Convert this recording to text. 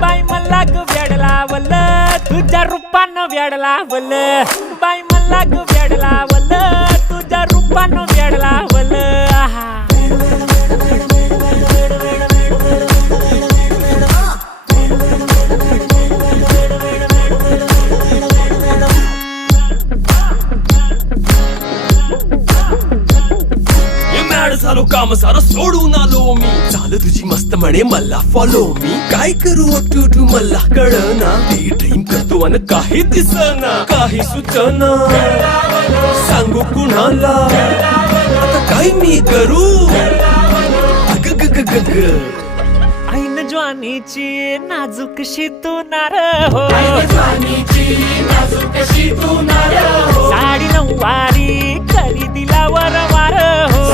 बाई मला ग वेड लावल तुझ्या रूपानं वेड लावल बाई मला ग वेड लावल तुझ्या रूपानं वेड लावल झालो काम सारं सोडून आलो मी झालं तुझी मस्त म्हणे मला फॉलो मी काय करू टू मला कळना ती ड्रीम करतो आणि काही दिसना काही सुचना सांगू कुणाला आता काय मी करू ऐन ज्वानीची नाजूकशी तू नार हो साडी नऊवारी खरी दिला वर वार हो